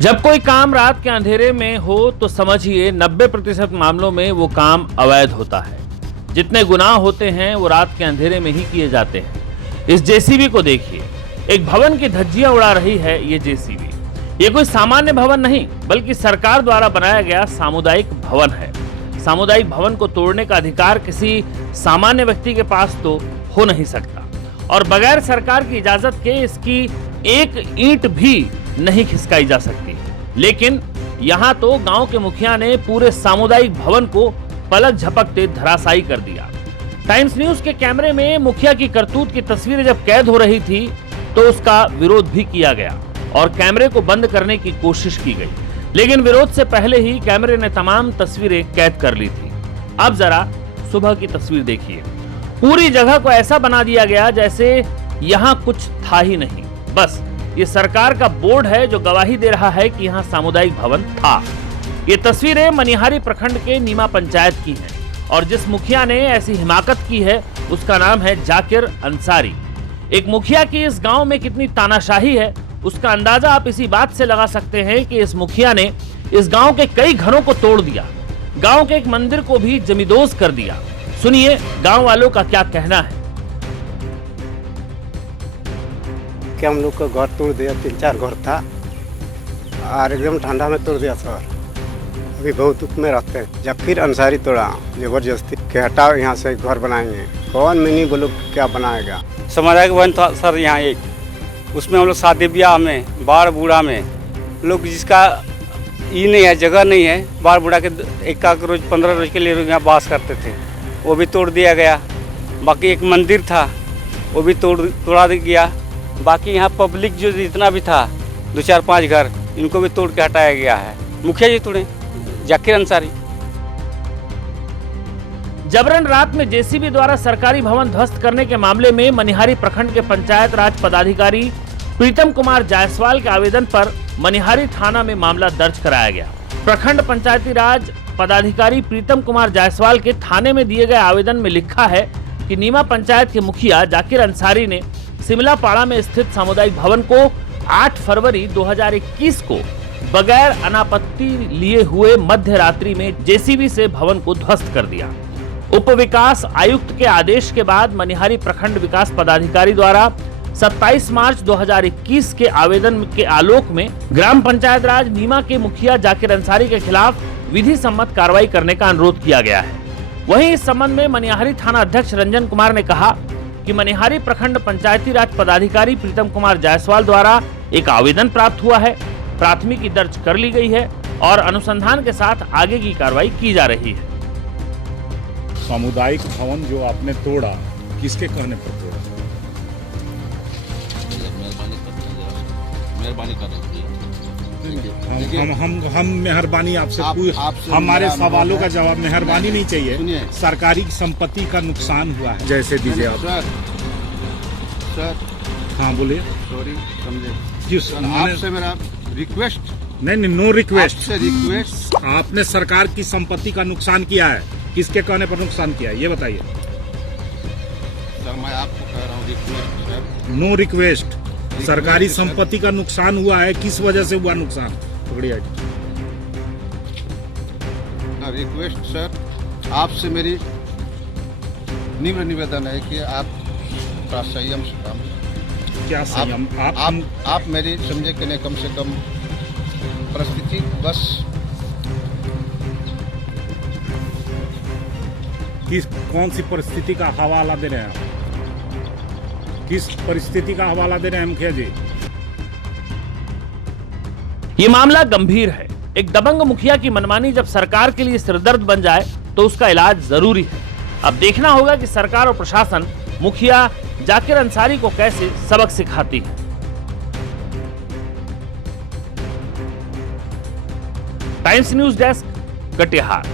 जब कोई काम रात के अंधेरे में हो तो समझिए 90% मामलों में वो काम अवैध होता है। जितने गुनाह होते हैं वो रात के अंधेरे में ही किए जाते हैं। इस जेसीबी को देखिए, एक भवन की धज्जियां उड़ा रही है ये जेसीबी। ये कोई सामान्य भवन नहीं बल्कि सरकार द्वारा बनाया गया सामुदायिक भवन है। सामुदायिक भवन को तोड़ने का अधिकार किसी सामान्य व्यक्ति के पास तो हो नहीं सकता और बगैर सरकार की इजाजत के इसकी एक ईंट भी नहीं खिसकाई जा सकती। लेकिन यहाँ तो गांव के मुखिया ने पूरे सामुदायिक भवन को पलक झपकते धराशायी कर दिया। टाइम्स न्यूज के कैमरे में मुखिया की करतूत की तस्वीरें जब कैद हो रही थी तो उसका विरोध भी किया गया और कैमरे को बंद करने की कोशिश की गई, लेकिन विरोध से पहले ही कैमरे ने तमाम तस्वीरें कैद कर ली थी। अब जरा सुबह की तस्वीर देखिए। पूरी जगह को ऐसा बना दिया गया जैसे यहाँ कुछ था ही नहीं। बस ये सरकार का बोर्ड है जो गवाही दे रहा है कि यहाँ सामुदायिक भवन था। ये तस्वीरें मनिहारी प्रखंड के नीमा पंचायत की हैं और जिस मुखिया ने ऐसी हिमाकत की है उसका नाम है जाकिर अंसारी। एक मुखिया की इस गांव में कितनी तानाशाही है उसका अंदाजा आप इसी बात से लगा सकते हैं कि इस मुखिया ने इस गांव के कई घरों को तोड़ दिया, गांव के एक मंदिर को भी जमींदोज कर दिया। सुनिए गांव वालों का क्या कहना है। कि हम लोग का घर तोड़ दिया, 3-4 घर था और एकदम ठंडा में तोड़ दिया सर। अभी बहुत दुख में रहते हैं। जब फिर अंसारी तोड़ा जबरदस्ती के हटाओ यहाँ से घर बनाएंगे। कौन मिनी बोलो क्या बनाएगा। सामुदायिक भवन था सर यहाँ एक, उसमें हम लोग शादी ब्याह में बाढ़ बूढ़ा में लोग जिसका ये नहीं है, जगह नहीं है, बाढ़ बूढ़ा के एक रोज 15 रोज के लिए लोग यहाँ बास करते थे, वो भी तोड़ दिया गया। बाकी एक मंदिर था वो भी तोड़ा गया। बाकी यहाँ पब्लिक जो जितना भी था 2-4-5 घर इनको भी तोड़ के हटाया गया है। मुखिया जी तोड़े, जाकिर अंसारी। जबरन रात में जेसीबी द्वारा सरकारी भवन ध्वस्त करने के मामले में मनिहारी प्रखंड के पंचायत राज पदाधिकारी प्रीतम कुमार जायसवाल के आवेदन पर मनिहारी थाना में मामला दर्ज कराया गया। प्रखंड पंचायती राज पदाधिकारी प्रीतम कुमार जायसवाल के थाने में दिए गए आवेदन में लिखा है कि नीमा पंचायत के मुखिया जाकिर अंसारी ने सिमलापाड़ा में स्थित सामुदायिक भवन को 8 फरवरी 2021 को बगैर अनापत्ति लिए हुए मध्य रात्रि में जेसीबी से भवन को ध्वस्त कर दिया। उप विकास आयुक्त के आदेश के बाद मनिहारी प्रखंड विकास पदाधिकारी द्वारा 27 मार्च 2021 के आवेदन के आलोक में ग्राम पंचायत राज नीमा के मुखिया जाकिर अंसारी के खिलाफ विधि सम्मत कार्रवाई करने का अनुरोध किया गया है। वहीं इस संबंध में मनिहारी थाना अध्यक्ष रंजन कुमार ने कहा कि मनिहारी प्रखंड पंचायती राज पदाधिकारी प्रीतम कुमार जायसवाल द्वारा एक आवेदन प्राप्त हुआ है, प्राथमिकी दर्ज कर ली गई है और अनुसंधान के साथ आगे की कार्रवाई की जा रही है। सामुदायिक भवन जो आपने तोड़ा, किसके कहने पर तोड़ा? मेहरबानी कर रही हम मेहरबानी आपसे हमारे सवालों का जवाब मेहरबानी नहीं चाहिए। सरकारी संपत्ति का नुकसान हुआ है, जैसे दीजिए आप। सर हाँ बोलिए। सॉरी समझे जिस आपसे मेरा रिक्वेस्ट नहीं, नो रिक्वेस्ट। आपसे रिक्वेस्ट। आपने सरकार की संपत्ति का नुकसान किया है, किसके कहने पर नुकसान किया है ये बताइए। सर मैं आपको कह रहा हूँ रिक्वेस्ट सर। No request. सरकारी संपत्ति का नुकसान हुआ है, किस वजह से हुआ नुकसान? पकड़िए। रिक्वेस्ट सर, आपसे मेरी निम्र निवेदन है कि आप थोड़ा संयम से काम। क्या संयम? आप मेरी समझे कि नहीं, कम से कम परिस्थिति बस कौन सी परिस्थिति का हवाला दे रहे हैं आप? किस परिस्थिति का हवाला दे रहे हैं मुखिया जी? ये मामला गंभीर है। एक दबंग मुखिया की मनमानी जब सरकार के लिए सिरदर्द बन जाए तो उसका इलाज जरूरी है। अब देखना होगा कि सरकार और प्रशासन मुखिया जाकिर अंसारी को कैसे सबक सिखाती है। Times news desk, Katihar.